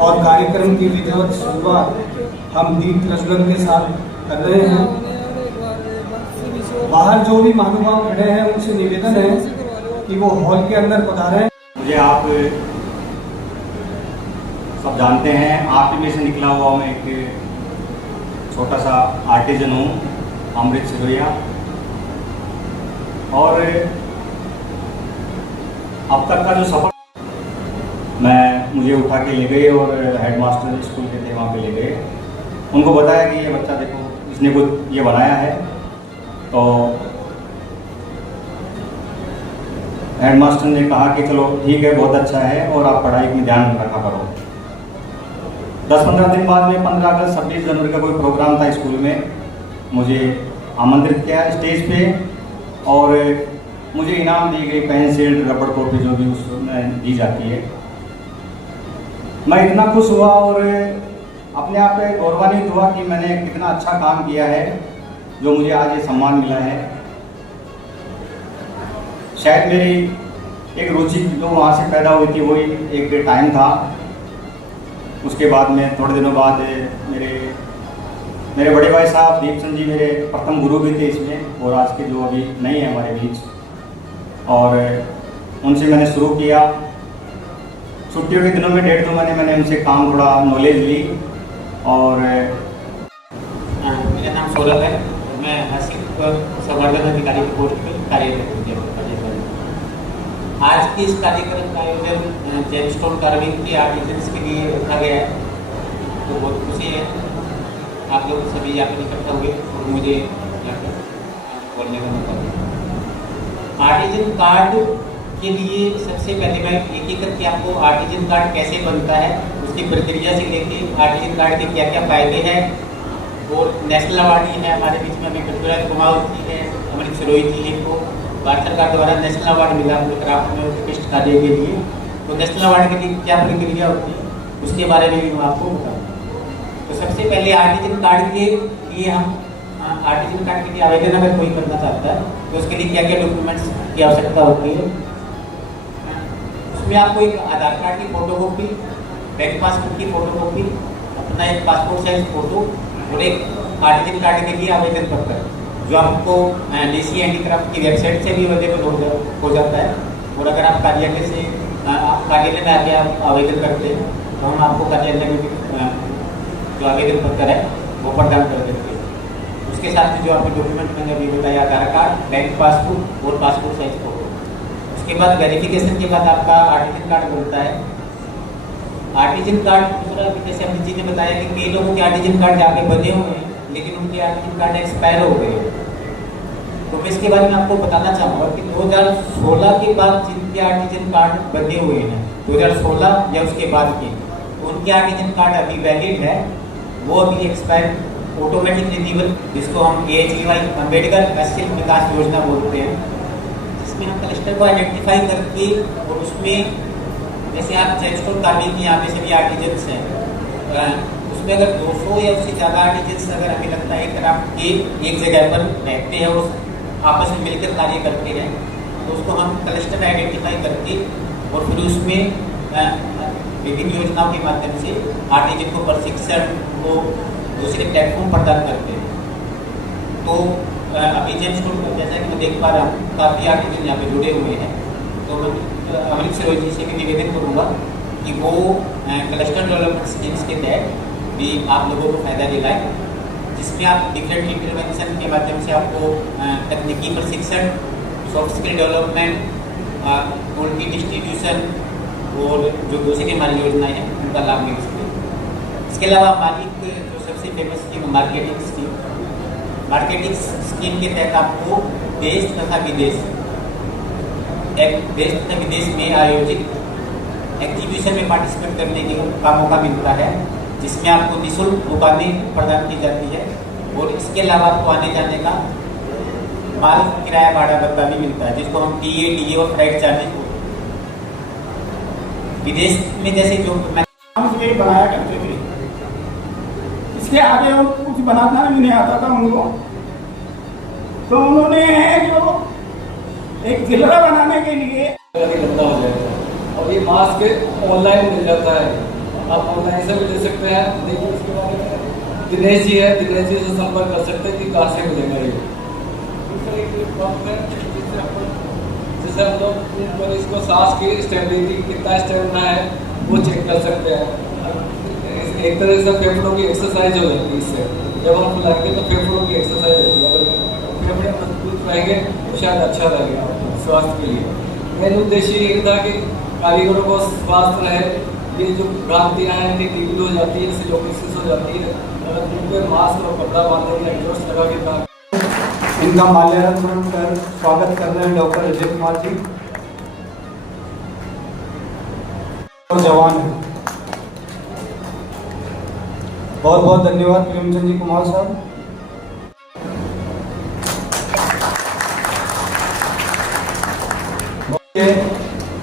और कार्यक्रम की विधिवत शुरुआत हम दीप प्रज्वलन के साथ कर रहे हैं। बाहर जो भी महानुभाव खड़े हैं उनसे निवेदन है कि वो हॉल के अंदर पधारें। मुझे आप सब जानते हैं, आप ही में से निकला हुआ मैं एक छोटा सा आर्टिजन हूँ, अमृत सिरोया। और अब तक का जो सफर मुझे उठा के ले गए और हेडमास्टर स्कूल के थे वहाँ पे ले गए, उनको बताया कि ये बच्चा देखो इसने कुछ ये बनाया है। तो हेडमास्टर ने कहा कि चलो ठीक है, बहुत अच्छा है और आप पढ़ाई में ध्यान रखा करो। 10-15 दिन बाद में 15 अगस्त 26 जनवरी का कोई प्रोग्राम था स्कूल में, मुझे आमंत्रित किया स्टेज पे और मुझे इनाम दी गई पेंसिल, रबड़ कॉपी जो भी उसमें दी जाती है। मैं इतना खुश हुआ और अपने आप पे गौरवान्वित हुआ कि मैंने कितना अच्छा काम किया है जो मुझे आज ये सम्मान मिला है। शायद मेरी एक रुचि जो वहाँ से पैदा हुई थी वही एक टाइम था। उसके बाद में थोड़े दिनों बाद मेरे बड़े भाई साहब दीपचंद जी मेरे प्रथम गुरु भी थे इसमें, और आज के जो अभी नहीं है हमारे बीच, और उनसे मैंने शुरू किया। छुट्टियों के दिनों में 1.5-2 महीने मैंने उनसे काम थोड़ा नॉलेज ली। और मेरा नाम सौरभ है, मैं हसीब संवर्धन अधिकारी की पोस्ट पर कार्यरत हूँ। आज की इस कार्यक्रम का आयोजन जेमस्टोन कार्विंग की आर्टिजन्स के लिए रखा गया है, तो बहुत खुशी है आप लोग सभी यहाँ पर इकट्ठा हुए और मुझे बोलने का मौका दिया। आर्टिजन कार्ड के लिए सबसे पहले मैं एक एक करके आपको आर्टिजन कार्ड कैसे बनता है उसकी प्रक्रिया से लेके आर्टिजन कार्ड के क्या क्या फायदे हैं, और नेशनल अवार्ड है हमारे बीच में अभी पृथ्वीराज कुमार जी है, अमृत सिरोही जी को भारत सरकार द्वारा नेशनल अवार्ड मिला क्राफ्ट में उत्कृष्ट कार्य के लिए। तो नेशनल अवार्ड के लिए क्या प्रक्रिया होती है उसके बारे में भी मैं आपको बताऊँ। तो सबसे पहले आर्टिजन कार्ड के लिए हम आर्टिजन कार्ड के लिए आवेदन अगर कोई करना चाहता है तो उसके लिए क्या क्या डॉक्यूमेंट्स की आवश्यकता होती है। उसमें आपको एक आधार कार्ड की फोटोकॉपी, बैंक पासबुक की फोटोकॉपी, अपना एक पासपोर्ट साइज फोटो और एक आर्टिजन कार्ड के लिए आवेदन पत्र जो आपको डीसी हैंडीक्राफ्ट की वेबसाइट से भी अवेलेबल हो जाता है। और अगर आप कार्यालय में आके आप आवेदन करते हैं तो हम आपको कार्यालय में भी जो आवेदन पत्र है वो प्रदान कर देते हैं। उसके साथ में जो आपके डॉक्यूमेंट मैंने अभी बताया, आधार कार्ड, बैंक पासबुक और पासपोर्ट साइज फोटो। उसके बाद वेरिफिकेशन के बाद आपका आर्टिजन कार्ड बनता है। आर्टिजन कार्ड दूसरा जैसे अमित जी ने बताया कि कई लोगों के आर्टिजन कार्ड जाके बने हुए हैं लेकिन उनके आर्टिजन कार्ड एक्सपायर हो गए। तो मैं इसके बारे में आपको बताना चाहूँगा कि 2016 के बाद जिनके आर्टिजन कार्ड बने हुए हैं, 2016 या उसके बाद के, उनके आर्टिजन कार्ड अभी वैलिड है, वो अभी एक्सपायर ऑटोमेटिक रिन्यूअल, जिसको हम AHEY अम्बेडकर कौशल विकास योजना बोलते हैं, जिसमें हम क्लस्टर को आइडेंटिफाई करके और उसमें जैसे आप जेमस्टोन कार्विंग की यहाँ पे सभी आर्टिजन्स हैं, उसमें अगर 200 या उससे ज़्यादा आर्टिजन्स अगर हमें लगता है क्राफ्ट के एक जगह पर रहते हैं और आपस में मिलकर कार्य करते हैं, तो उसको हम क्लस्टर आइडेंटिफाई करके और फिर उसमें विभिन्न योजनाओं के माध्यम से आर्टिजन को प्रशिक्षण को दूसरे प्लेटफॉर्म प्रदान करते हैं। तो अभी जेमस्टोन को जैसा कि मैं देख पा रहा हूँ काफ़ी आर्टिजन यहाँ पे जुड़े हुए हैं, तो मैं अमृत सिरोही जी से भी निवेदन करूँगा कि वो क्लस्टर डेवलपमेंट स्कीम्स के तहत भी आप लोगों को फायदा दिलाएं, जिसमें आप डिफरेंट इंटरवेंशन के माध्यम से आपको तकनीकी प्रशिक्षण, सॉफ्ट स्किल डेवलपमेंट, टूल की डिस्ट्रीब्यूशन और जो दूसरी हमारी योजनाएं हैं उनका लाभ मिल सके। इसके अलावा हमारी जो सबसे फेमस स्कीम मार्केटिंग स्कीम के तहत आपको देश तथा विदेश में आयोजित एग्जीबिशन में पार्टिसिपेट करने का मौका मिलता है, जिसमें आपको निःशुल्क दुकानें प्रदान की जाती है और इसके अलावा आपको आने जाने का माल किराया भाड़ा भत्ता भी मिलता है, जिसको हम TA और फ्लाइट चार्जेस बोलते हैं। विदेश में जैसे जो बनाया करते थे, इसके आगे वो कुछ बनाना भी नहीं आता था उनको, तो उन्होंने जो एक जिलरा बनाने के लिए लंबा हो जाएगा और ये मास्क ऑनलाइन मिल जाता है। आप ऑनलाइन से भी ले सकते हैं। देखिए इसके बारे में दिनेश जी है, दिनेश जी से संपर्क कर सकते हैं कि कहाँ से मिलेगा ये। दूसरा एक बात है जिससे हम लोग ऊपर इसको सांस की स्टेबिलिटी कितना स्टेमिना है वो चेक कर सकते हैं। एक तरह से फेफड़ों की एक्सरसाइज हो जाती है इससे। जब हम फुलाएंगे तो फेफड़ों की एक्सरसाइज होती है। अगर फेफड़े मजबूत रहेंगे तो शायद अच्छा लगेगा स्वास्थ्य के लिए। मेन उद्देश्य ये था कि कारीगरों को स्वास्थ्य रहे। ये जो भ्रांतियाँ हैं कि टीबी हो जाती है, सिलोसिस हो जाती है, अगर उन पर मास्क और कपड़ा बांधेंगे, एग्जॉस्ट लगा के काम। इनका माल्यार्पण कर स्वागत कर रहे हैं डॉक्टर अजय कुमार जी और जवान है। बहुत बहुत धन्यवाद प्रेमचंद जी कुमार साहब।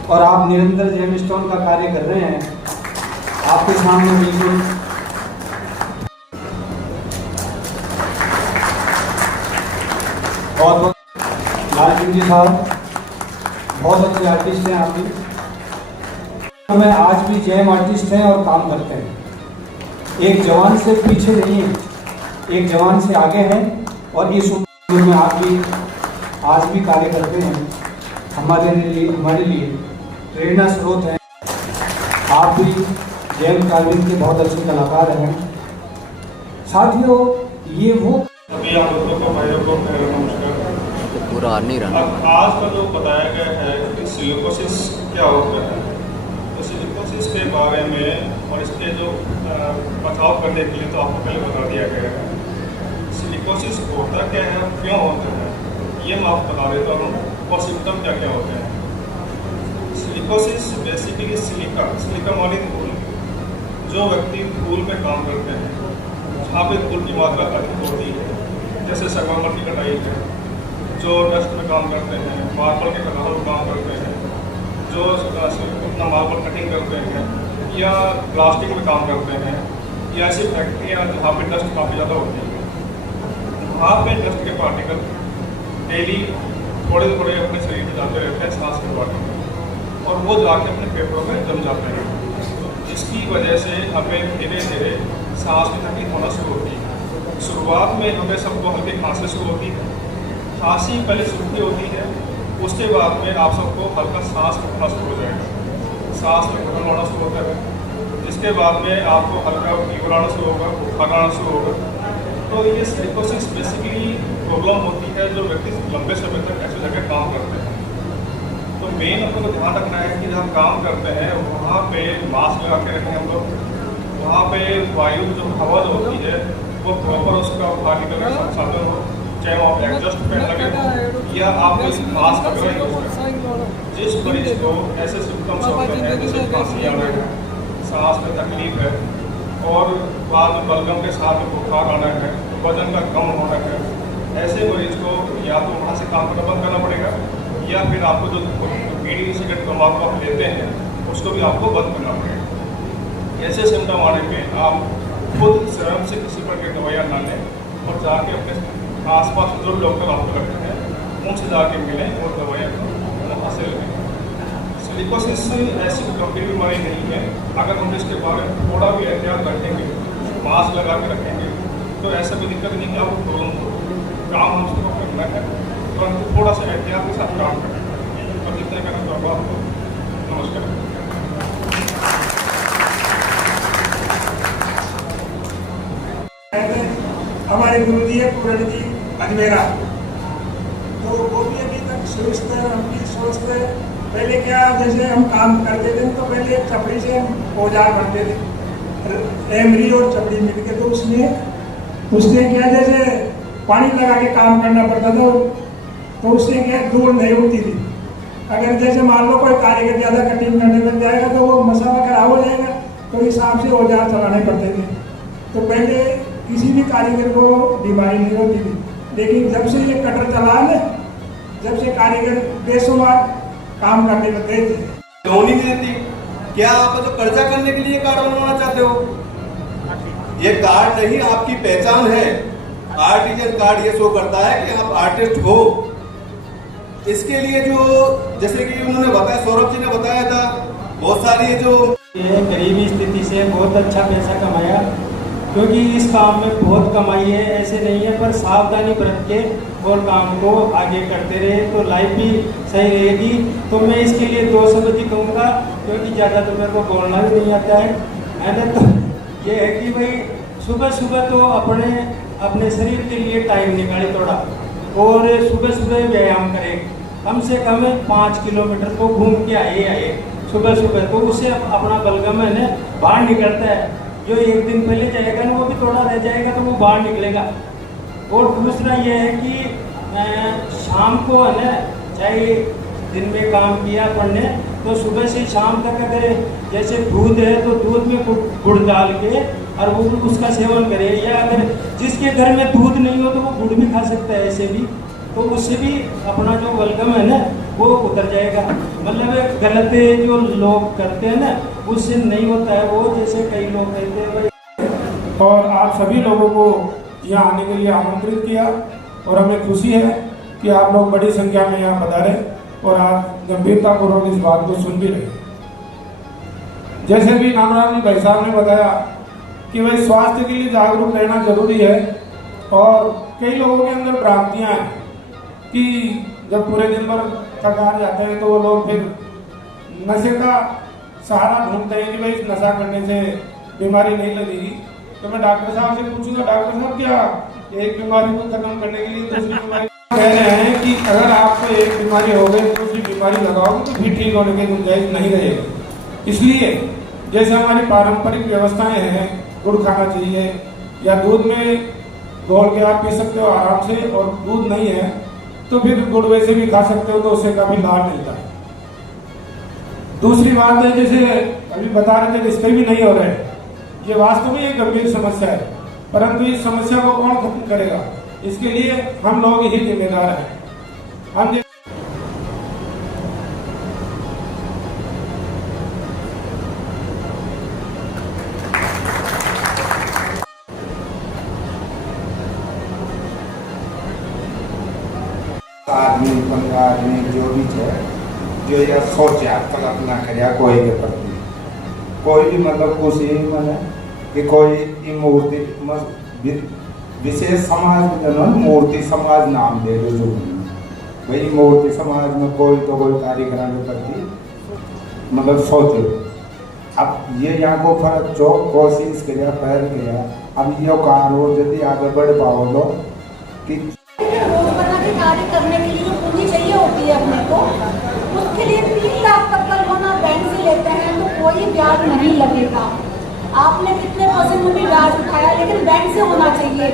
और आप निरंतर जेम स्टोन का कार्य कर रहे हैं। आपके सामने बिल्कुल बहुत बहुत लालजी जी साहब बहुत अच्छे आर्टिस्ट हैं। आप भी मैं आज भी जेम आर्टिस्ट हैं और काम करते हैं। एक जवान से पीछे नहीं है, एक जवान से आगे हैं और इस उम्र में आप भी आज भी कार्य करते हैं। हमारे लिए प्रेरणा स्रोत हैं। आप भी जेम कार्विंग के बहुत अच्छे कलाकार हैं। साथियों ये वो अभी आप लोगों को भाइयों को नमस्कार। पूरा नहीं रहा। आज का जो बताया गया है कि सिलिकोसिस क्या होता है, तो सिलिकोसिस के बारे में और इसके जो बचाव करने के लिए तो आपको पहले बता दिया गया है। सिलिकोसिस होता क्या है, क्यों होता है, ये मैं आपको बता देता हूँ और सिम्टम क्या क्या होते हैं। सिलिकोसिस बेसिकली सिलिका मानी धूल। जो व्यक्ति धूल में काम करते हैं, जहाँ पे धूल की मात्रा अधिक होती है, जैसे संगमरमर की कटाई है, जो डस्ट में काम करते हैं, मार्बल के कटाव में काम करते हैं, जो अपना मार्बल कटिंग करते हैं, या प्लास्टिक में काम करते हैं, या ऐसी फैक्ट्रियाँ जहाँ पे डस्ट काफ़ी ज़्यादा होती है, वहाँ पे डस्ट के पार्टिकल डेली थोड़े थोड़े अपने शरीर में जाते रहते हैं, सांस के पार्टिकल, और वो जाके अपने फेफड़ों में जम जाते हैं, जिसकी वजह से हमें धीरे धीरे सांस की तकलीफ होना शुरू होती है। शुरुआत में हमें सबको हल्की खांसी शुरू होती है। खांसी पहले सूखी होती है, उसके बाद में आप सबको हल्का सांस फूलना शुरू हो जाएगा, सांस में घुटन होना शुरू होता है, जिसके बाद में आपको हल्का फीवर आना शुरू होगा, बुखार आना शुरू होगा। तो ये सिलिकोसिस बेसिकली प्रॉब्लम होती है जो व्यक्ति लंबे समय तक ऐसी जगह काम करते हैं। तो मेन अपन को ध्यान रखना है कि जहाँ काम करते हैं वहाँ पे मास्क लगा के रखें हम लोग। वहाँ पे वायु जो हवा जो होती है वो प्रॉपर उसका पार्टिकल का संसाधन हो, चाहे वो आप एग्जॉस्ट फैन लगे हो या आप मास्क वगैरह यूज करें। जिस मरीज को ऐसे सिम्टम्स होते हैं जैसे खांसी आ रही है, सांस में तकलीफ है और बाद में बलगम के साथ में बुखार आना है, वजन का कम होना है, ऐसे मरीज को या तो वहाँ से काम करना बंद करना पड़ेगा या फिर आपको जो बीड़ी सिगरेट तंबाकू आप लेते हैं उसको भी आपको बंद करना पड़ेगा। ऐसे सिम्टम आने पे आप खुद स्वयं से किसी प्रकार की दवाइयाँ ना लें और जाके अपने आसपास जो डॉक्टर आपको लगते हैं उनसे जाके मिलें और दवाइयाँ वहाँ से लें। सिलिकोसिस ऐसी गंभीर बीमारी नहीं है। अगर हम इसके बारे में थोड़ा भी एहतियात रखेंगे, मास्क लगा के रखेंगे, तो ऐसा कोई दिक्कत नहीं कि आपको प्रॉब्लम हो। काम हम सबको करना है, परंतु थोड़ा सा एहतियात के साथ काम करना है और जितने करना तो आपको नमस्कार। हमारे गुरु जी है पूरण जी अजमेरा, तो वो भी अभी तक स्वस्थ है, हम भी स्वस्थ है। पहले क्या जैसे हम काम करते थे तो पहले चपड़ी से औजार बनते थे, एमरी और चपड़ी मिलके, तो उससे क्या जैसे पानी लगा के काम करना पड़ता था, तो उससे क्या धूल नहीं उड़ती थी। अगर जैसे मान लो कोई कारीगर ज़्यादा कटिंग करने लग जाएगा तो वो मसाला खराब हो जाएगा, तो हिसाब से औजार चलाने पड़ते थे। तो पहले किसी भी कारीगर को बीमारी नहीं होती थी, लेकिन जब से ये कटर चला है, जब से कारीगर बेशुमार काम करने लग गए थे। लोन ही नहीं देती। क्या आप तो कर्जा करने के लिए कार्ड बनवाना चाहते हो? ये कार्ड नहीं, आपकी पहचान है। आर्टिजन कार्ड ये शो करता है कि आप आर्टिस्ट हो। इसके लिए जो जैसे कि उन्होंने बताया, सौरभ जी ने बताया था, बहुत सारी जो ये गरीबी स्थिति से बहुत अच्छा पैसा कमाया, क्योंकि इस काम में बहुत कमाई है, ऐसे नहीं है, पर सावधानी बरत के और काम को आगे करते रहे तो लाइफ भी सही रहेगी। तो मैं इसके लिए 2 शब्द ही कहूँगा, क्योंकि ज़्यादा तो मेरे को बोलना भी नहीं आता है। मैंने तो ये है कि भाई सुबह सुबह तो अपने शरीर के लिए टाइम निकाले थोड़ा, और सुबह सुबह व्यायाम करें, कम से कम 5 किलोमीटर को घूम के आए सुबह सुबह, तो उससे अपना बलगम है ना बाहर निकलता है। जो एक दिन पहले जाएगा ना वो भी थोड़ा रह जाएगा तो वो बाहर निकलेगा। और दूसरा ये है कि शाम को है ना, चाहे दिन में काम किया पढ़ने, तो सुबह से शाम तक अगर जैसे दूध है तो दूध में गुड़ डाल के और वो उसका सेवन करे, या अगर जिसके घर में दूध नहीं हो तो वो गुड़ भी खा सकता है ऐसे भी, तो उससे भी अपना जो बलगम है ना वो उतर जाएगा। मतलब गलत जो लोग करते हैं ना उससे नहीं होता है वो, जैसे कई लोग कहते हैं भाई। और आप सभी लोगों को यहाँ आने के लिए आमंत्रित किया, और हमें खुशी है कि आप लोग बड़ी संख्या में यहाँ पधारे और आप गंभीरतापूर्वक इस बात को सुन भी रहे। जैसे भी नामराम जी भाई साहब ने बताया कि भाई स्वास्थ्य के लिए जागरूक रहना जरूरी है, और कई लोगों के अंदर भ्रांतियां हैं कि जब पूरे दिन भर थका जाते हैं तो वो लोग फिर नशे का सहारा ढूंढते हैं कि भाई नशा करने से बीमारी नहीं लगेगी। तो मैं डॉक्टर साहब से पूछूंगा, डॉक्टर साहब क्या एक बीमारी को खत्म करने के लिए दूसरी बीमारी कह रहे हैं कि अगर आपको एक बीमारी हो गई दूसरी बीमारी लगाओगे तो फिर ठीक होने की गुंजाइश नहीं रहेगी। इसलिए जैसे हमारी पारंपरिक व्यवस्थाएं हैं, गुड़ खाना चाहिए या दूध में घोल के आप पी सकते हो आराम से, और दूध नहीं है तो फिर गुड़ वैसे भी खा सकते हो, तो उससे काफी लाभ मिलता है। दूसरी बात है, जैसे अभी बता रहे थे रिश्ते भी नहीं हो रहे, ये वास्तव में एक गंभीर समस्या है, परंतु इस समस्या को कौन खत्म करेगा, इसके लिए हम लोग ही जिम्मेदार हैं। हम आदमी 15 आदमी जो भी है जो यह सोचा कल्पना कराया कोई के प्रति कोई भी मतलब खुशी मैंने कि कोई मूर्ति विशेष समाज में मूर्ति समाज नाम दे दो, जो भाई मूर्ति समाज में कोई तो कोई कार्यक्रम के प्रति मतलब सोचे। अब ये यहाँ को फर्क जो कोशिश किया पहल किया, अब ये कहानी यदि आगे बढ़ पाओ तो कि कार्य करने के लिए जो पूंजी चाहिए होती है अपने को, उसके लिए 3 लाख तक का लोन आप बैंक से लेते हैं तो कोई ब्याज नहीं लगेगा। आपने कितने % में भी ब्याज उठाया, लेकिन बैंक से होना चाहिए,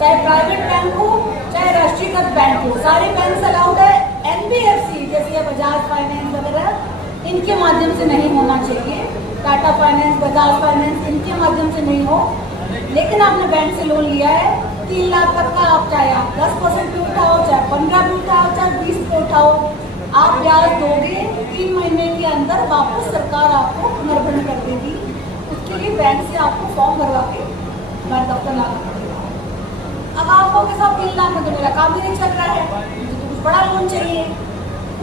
चाहे प्राइवेट बैंक हो चाहे राष्ट्रीयकृत बैंक हो, सारे बैंक अलाउड है। NBFC जैसे बजाज फाइनेंस वगैरह इनके माध्यम से नहीं होना चाहिए, टाटा फाइनेंस, बजाज फाइनेंस इनके माध्यम से नहीं हो, लेकिन आपने बैंक से लोन लिया है 3 लाख तक का, आप चाहे आप 10% भी उठाओ, चाहे 15 भी उठाओ, चाहे 20 भी उठाओ, आप ब्याज दोगे 3 महीने के अंदर वापस सरकार आपको पुनर्भरण कर देगी। उसके लिए बैंक से आपको फॉर्म भरवा के हमारे दफ्तर लाना पड़ेगा। अब आपको के साथ 3 लाख में तो मेरा काम भी नहीं चल रहा है, मुझे तो कुछ बड़ा लोन चाहिए,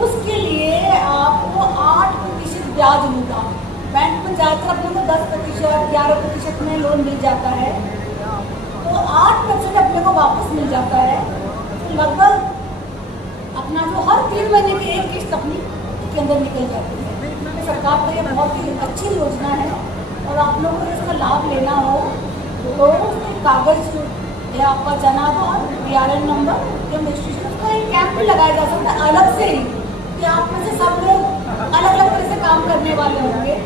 उसके लिए आपको 8% ब्याज लूँगा। बैंक में जाकर अपने को 10%, 11% में लोन मिल जाता है, तो 8% अपने को वापस मिल जाता है। तो लगभग अपना जो हर 3 महीने की एक किस्त अपनी के अंदर निकल जाती है। तो सरकार का ये बहुत ही अच्छी योजना है, और आप लोगों को इसका लाभ लेना हो तो उसके कागज या आपका जनाधार, BRN नंबर, रजिस्ट्रेशन, उसका एक कैंप भी लगाया जा सकता है अलग से ही, कि आप में से सब लोग अलग अलग तरह से काम करने वाले होंगे।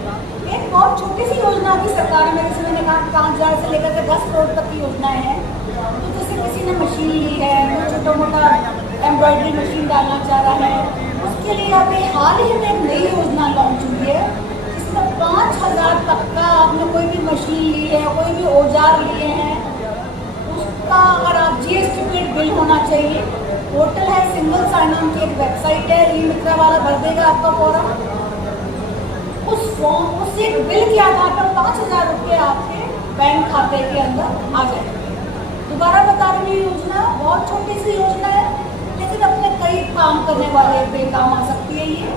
एक बहुत छोटी सी योजना भी सरकार में, जैसे मैंने कहा 5,000 से लेकर के 10 करोड़ तक की योजनाएं हैं। तो जैसे किसी ने मशीन ली है, छोटा मोटा एम्ब्रॉयडरी मशीन डालना चाह रहा है, उसके लिए अभी हाल ही में एक नई योजना लॉन्च हुई है, जिसमें 5,000 तक का आपने कोई भी मशीन ली है, कोई भी औजार लिए हैं, उसका अगर आप GST पेड बिल होना चाहिए, पोर्टल है, सिंगल साइन ऑन की एक वेबसाइट है, ई-मित्रा वाला भर देगा आपका फॉर्म, उस एक बिल के आधार पर 5,000 रुपये आपके बैंक खाते के अंदर आ जाएंगे। दोबारा बता रही योजना बहुत छोटी सी योजना है, लेकिन अपने कई काम करने वाले पे काम आ सकती है ये।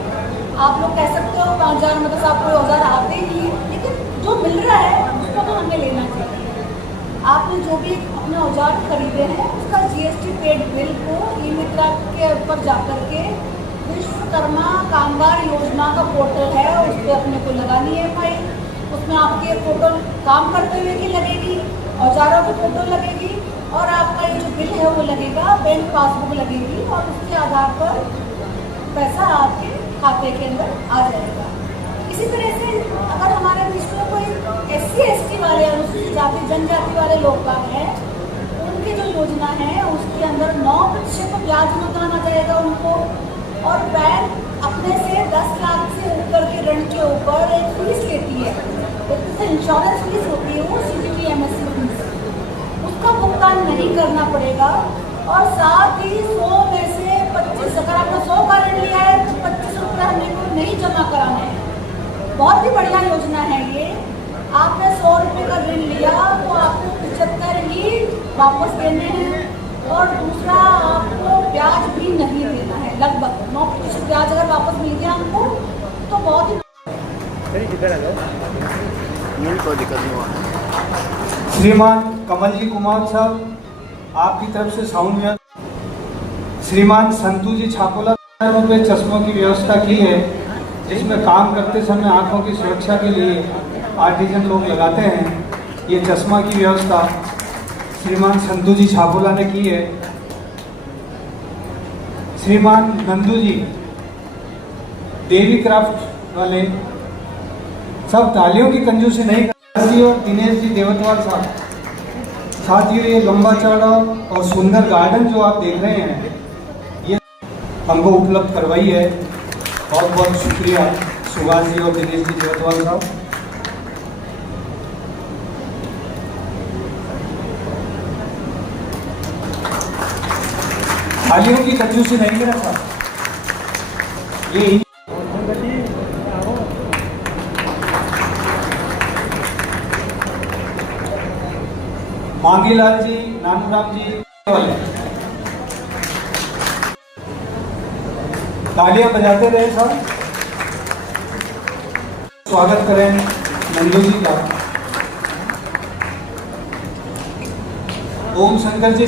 आप लोग कह सकते हो 5000 में तो आपको औजार आते ही नहीं है, लेकिन जो मिल रहा है उसको तो हमें लेना चाहिए। आपने जो भी अपने औजार खरीदे हैं उसका GST पेड बिल को ई-मित्रा के ऊपर जाकर के विश्वकर्मा कामगार योजना का पोर्टल है, उस पर अपने को लगानी है फाइल। उसमें आपके फोटो काम करते हुए की लगेगी, औजारों की फोटो लगेगी और आपका ये जो बिल है वो लगेगा, बैंक पासबुक लगेगी और उसके आधार पर पैसा आपके खाते के अंदर आ जाएगा। इसी तरह से अगर हमारे बीच में कोई SC ST वाले अनुसूचित जाति जनजाति वाले लोग बाग हैं, उनकी जो योजना है उसके अंदर 9% ब्याज अनुदान आ जाएगा उनको, और बैंक अपने से 10 लाख से ऊपर के ऋण के ऊपर एक फीस लेती है, जैसे इंश्योरेंस फीस होती है वो CGT MSC फीस, उसका भुगतान नहीं करना पड़ेगा। और साथ ही 100 में से 25, अगर आपने 100 का ऋण लिया है तो 25 रुपये हमने को नहीं जमा कराने हैं। बहुत ही बढ़िया योजना है ये। आपने 100 रुपये का ऋण लिया तो आपको 75 ही वापस देने हैं, और दूसरा आपको ब्याज भी नहीं देना है। लगभग 9% ब्याज अगर वापस मिल गया हमको तो बहुत ही। श्रीमान कमलजी कुमार साहब, आपकी तरफ से साउंड व्यवस्था। श्रीमान संतू जी छापोला रुपये चश्मों की व्यवस्था की है, जिसमें काम करते समय आंखों की सुरक्षा के लिए आर्टिजन लोग लगाते हैं। ये चश्मा की व्यवस्था श्रीमान संतू जी छापोला ने की है। श्रीमान नंदू जी देवी क्राफ्ट वाले, सब तालियों की कंजूसी नहीं करती। और दिनेश जी देवतवाल साहब, साथियों ये लंबा चौड़ा और सुंदर गार्डन जो आप देख रहे हैं ये हमको उपलब्ध करवाई है। बहुत बहुत शुक्रिया सुभाष जी और दिनेश जी देवतवाल साहब। थालियों की कंजूसी नहीं है साहब। ये मांगीलाल जी, नानूराम जी वाले तालियां बजाते रहे साहब। स्वागत करें नंदू जी का। ओम शंकर जी,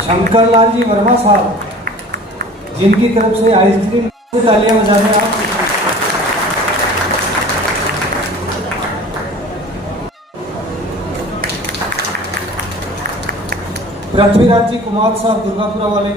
शंकर लाल जी वर्मा साहब, जिनकी तरफ से आइसक्रीम से तालियां बजा रहे आप। पृथ्वीराज जी कुमार साहब दुर्गापुरा वाले,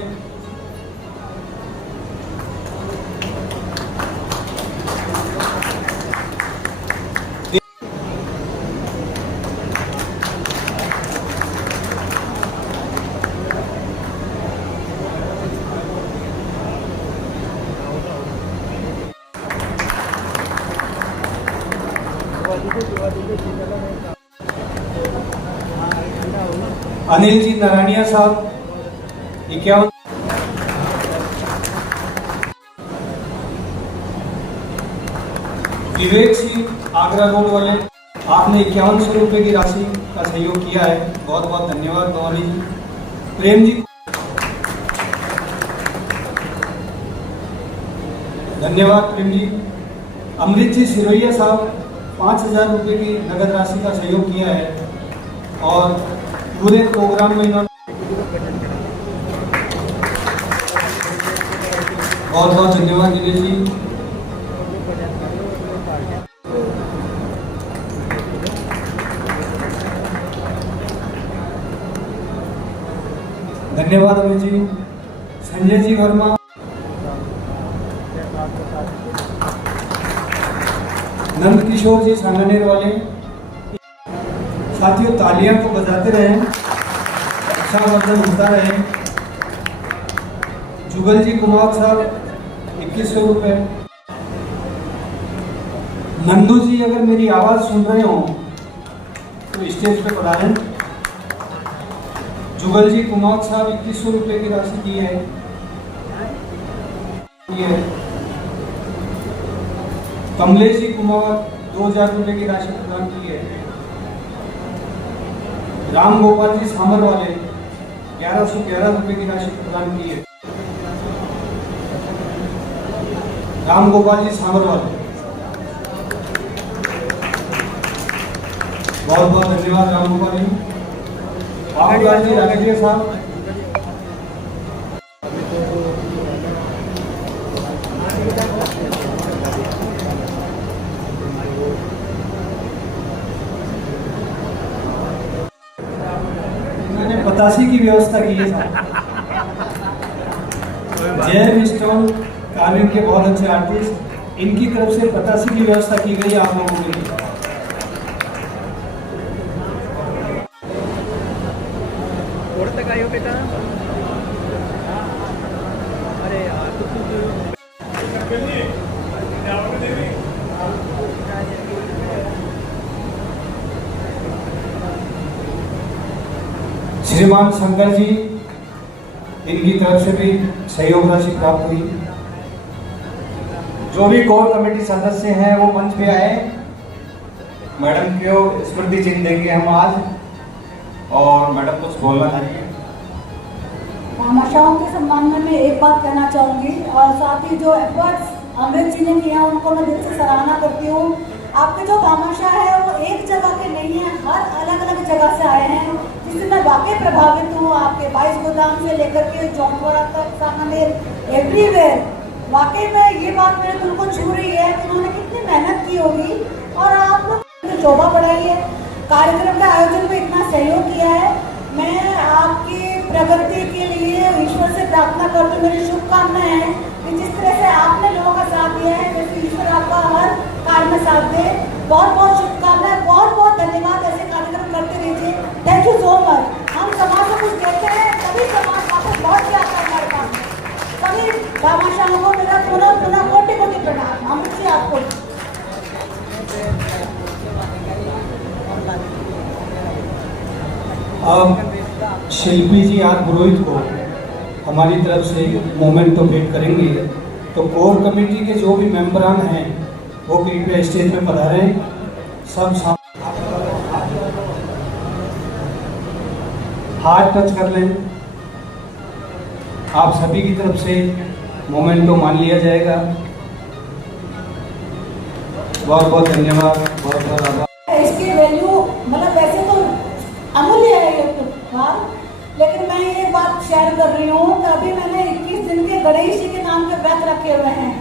अनिल जी नारायणिया साहब 51, विवेक जी आगरा रोड वाले, आपने 5100 रुपये की राशि का सहयोग किया है, बहुत बहुत धन्यवाद भवानी जी। प्रेम जी धन्यवाद प्रेम जी। अमृत जी सिरोहिया साहब 5000 रुपये की नगद राशि का सहयोग किया है और पूरे प्रोग्राम में इन्होंने बहुत बहुत धन्यवाद दिवेश जी। धन्यवाद अमित जी। संजय जी वर्मा, नंद किशोर जी सांगनेर वाले, साथियों तालियां को बजाते रहें, अच्छा वर्धन होता रहे। जुगल जी कुमार साहब 2100 रुपये। नंदू जी अगर मेरी आवाज सुन रहे हो तो स्टेज पे पधारें। जुगल जी कुमार साहब 2100 रुपये की राशि की है। कमलेश जी कुमार 2000 रुपये की राशि प्रदान की है। राम गोपाल जी सामर वाले 1111 रुपये की राशि प्रदान की है। राम गोपाल जी सामर वाले, बहुत बहुत धन्यवाद राम गोपाल जी। बाबूलाल जी राजेश साहब, मैंने बतासी की व्यवस्था की है साहब। जेम स्टोन कार्विंग के बहुत अच्छे आर्टिस्ट, इनकी तरफ से बतासी की व्यवस्था की गई है आप लोगों के लिए। अरे यार श्रीमान शंकर जी, इनकी तरफ से भी सहयोग राशि प्राप्त हुई। जो भी कोर कमेटी सदस्य हैं वो मंच पे आए, मैडम को स्मृति चिन्ह देंगे हम आज, और मैडम कुछ बोलना चाहिए। भामाशाहों के सम्मान में मैं एक बात कहना चाहूँगी, और साथ ही जो एफर्ट्स अमृत जी ने किए हैं उनको मैं दिल से सराहना करती हूँ। आपके जो भामाशाह है वो एक जगह के नहीं है, हर अलग अलग जगह से आए हैं, जिससे मैं वाकई प्रभावित हूँ। आपके 22 गोदाम से लेकर के जौनपुरा तक, सामनेर, एवरीवेयर, वाकई में ये बात मेरे दिल को छू रही है कि उन्होंने कितनी मेहनत की होगी और आप लोग शोभा बढ़ाई है, कार्यक्रम के आयोजन में इतना सहयोग किया है। मैं आपकी प्रगति के लिए ईश्वर से प्रार्थना करती हूँ, मेरी शुभकामनाएं हैं कि जिस तरह से आपने लोगों का साथ दिया है, वैसे ईश्वर आपका हर कार्य में साथ दे। बहुत बहुत शुभकामनाएं, बहुत बहुत धन्यवाद। ऐसे कार्यक्रम करते रहिए। Thank you so much. हम समाज को कुछ देते हैं तभी समाज वापस बहुत जाता है हमारे पास। सभी भामाशाहों को मेरा पुनः पुनः कोटि कोटि प्रणाम। हम जी आपको अब शिल्पी जी आर पुरोहित को हमारी तरफ से मोमेंटो भेंट करेंगे। तो कोर कमेटी के जो भी मेंबरान हैं वो कृपया स्टेज पे पधारें। सब हाथ टच कर लें। आप सभी की तरफ से मोमेंटो मान लिया जाएगा। बहुत बहुत धन्यवाद, बहुत बहुत आभार। इसकी वैल्यू मतलब वैसे तो अमूल्य है ये त्योहार, लेकिन मैं ये बात शेयर कर रही हूँ कि अभी मैंने 21 दिन के गणेश जी के नाम के व्रत रखे हुए हैं।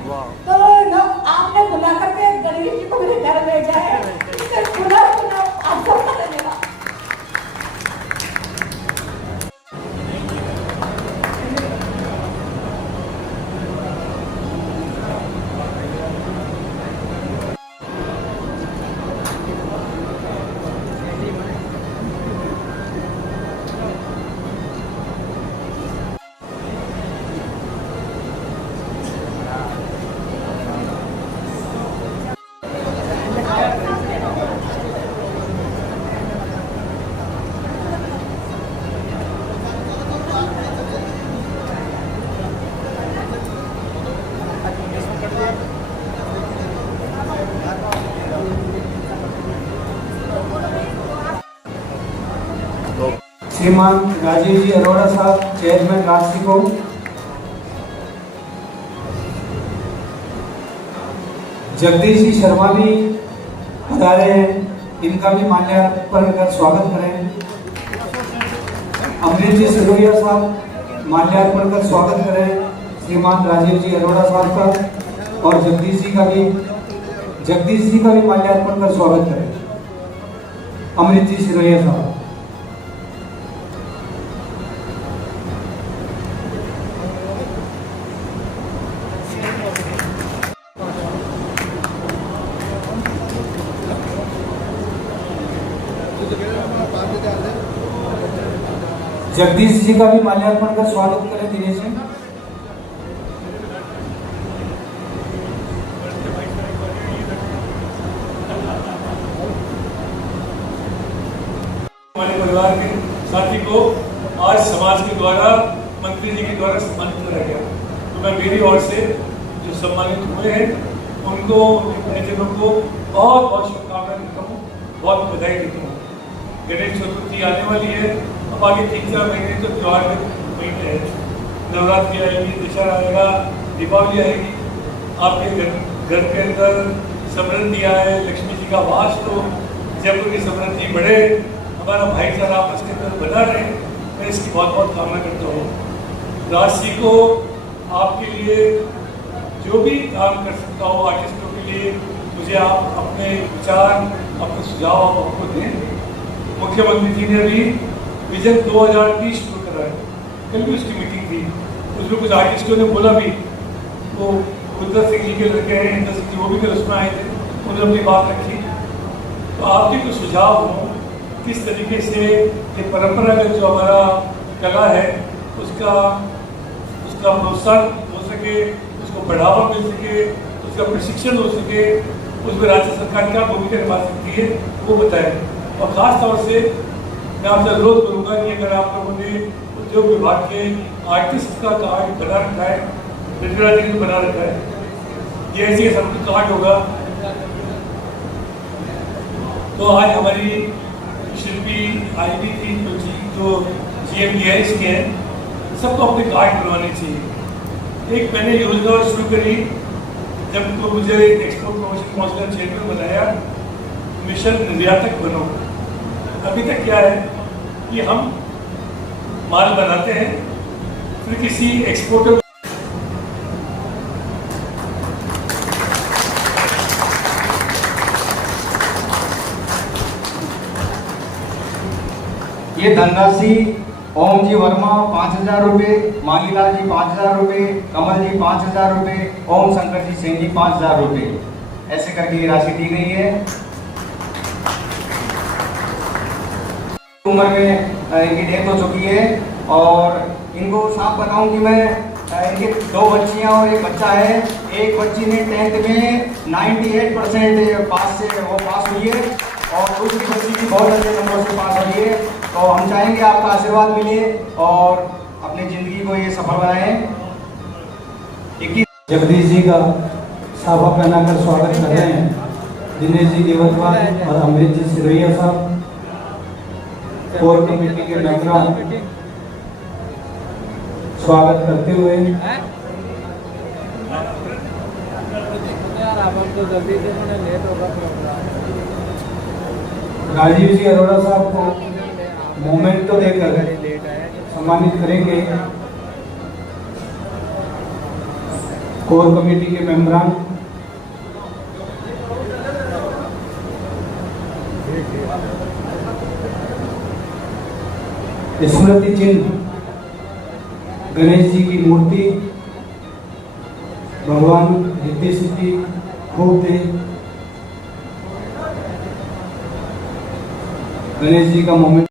तो आपने बुला करके गणेश जी को मेरे घर भेजा है, पुनः पुनः आप सबका धन्यवाद। श्रीमान राजीव जी अरोड़ा साहब, चेयरमैन राशि को, जगदीश जी शर्मा भी पधारे हैं, इनका भी माल्यार्पण कर स्वागत करें। अमृत जी सिरोहिया साहब माल्यार्पण कर स्वागत करें श्रीमान राजीव जी अरोड़ा साहब का, और जगदीश जी का भी माल्यार्पण कर स्वागत करें। अमृत जी सिरोहिया साहब। जगदीश जी का भी माल्यार्पण कर स्वागत करें दिनेश जी। हमारे परिवार के साथी को आज समाज के द्वारा, मंत्री जी के द्वारा सम्मानित किया गया, तो मैं मेरी ओर से जो सम्मानित हुए हैं उनको, उनके परिजनों को बहुत बहुत शुभकामनाएं देता हूँ, बहुत बधाई देता हूँ। गणेश चतुर्थी आने वाली है। अब आगे 3-4 महीने तो त्यौहार के महीने हैं, नवरात्रि आएगी, दशहरा आएगा, दीपावली आएगी। आपके घर के अंदर समृद्धि आए, लक्ष्मी जी का वास हो, जयपुर की समृद्धि बढ़े, हमारा भाईचारा आपस के अंदर बना रहे, मैं इसकी बहुत बहुत कामना करता हूँ। राशि को आपके लिए जो भी काम कर सकता हो आर्टिस्टों के लिए, मुझे आप अपने विचार, अपने सुझाव आप आपको दें। मुख्यमंत्री जी ने अभी विजन 2030 शुरू करा है, कल भी उसकी मीटिंग थी, उसमें कुछ आर्टिस्टों ने बोला भी, वो कुदरत सिंह जी के लड़के हैं, इंद्र सिंह जी, वो भी कल उसमें आए थे, उन्होंने अपनी बात रखी। तो आपके कुछ सुझाव हों किस तरीके से ये परंपरागत जो हमारा कला है उसका प्रोत्साहन हो सके, उसको बढ़ावा मिल सके, उसका प्रशिक्षण हो सके, उसमें राज्य सरकार क्या भूमिका निभा सकती है वो बताएं। और ख़ास तौर से मैं आपसे अनुरोध करूँगा कि अगर आप लोगों ने उद्योग विभाग के आर्टिस्ट का कार्ड बना रखा है, प्रतिनिधि ने बना रखा है, ये ऐसे सबका कार्ड होगा, तो आज हमारी शिल्पी आई भी थी जो GMDIs के हैं, सबको अपने कार्ड बनवाने चाहिए। एक मैंने योजना शुरू करी जब तो मुझे एक्सपोर्ट प्रमोशन काउंसिल चेयरमैन बनाया, मिशन निर्यातक बनो। अभी तक क्या है कि हम माल बनाते हैं, फिर किसी एक्सपोर्टर ये धनराशि ओम जी वर्मा 5,000 रुपये, मांगीलाल जी 5,000 रुपये, कमल जी 5,000 रुपये, ओम शंकर जी सिंह जी 5,000 रुपये, ऐसे करके ये राशि दी गई है। उम्र में इनकी डेथ हो चुकी है और इनको साफ बताऊं कि मैं इनकी 2 बच्चियां और 1 बच्चा है। एक बच्ची ने 10th में 98% पास से वो पास हुई है और दूसरी बच्ची भी बहुत अच्छे नंबर से पास हुई है। तो हम चाहेंगे आपका आशीर्वाद मिले और अपनी ज़िंदगी को ये सफल बनाएं। जगदीश जी का साफा पहनाकर स्वागत कर रहे हैं दिनेश जी देवतवाल और अमृत जी सिरोहिया साहब, कोर कमेटी के मेंबर स्वागत करते हुए राजीव जी अरोड़ा साहब को मोमेंटो देकर सम्मानित करेंगे। कोर कमेटी के मेंबरान स्मृति चिन्ह गणेश जी की मूर्ति, भगवान रिद्धि सिद्धि खूब दे। गणेश जी का मोमेंट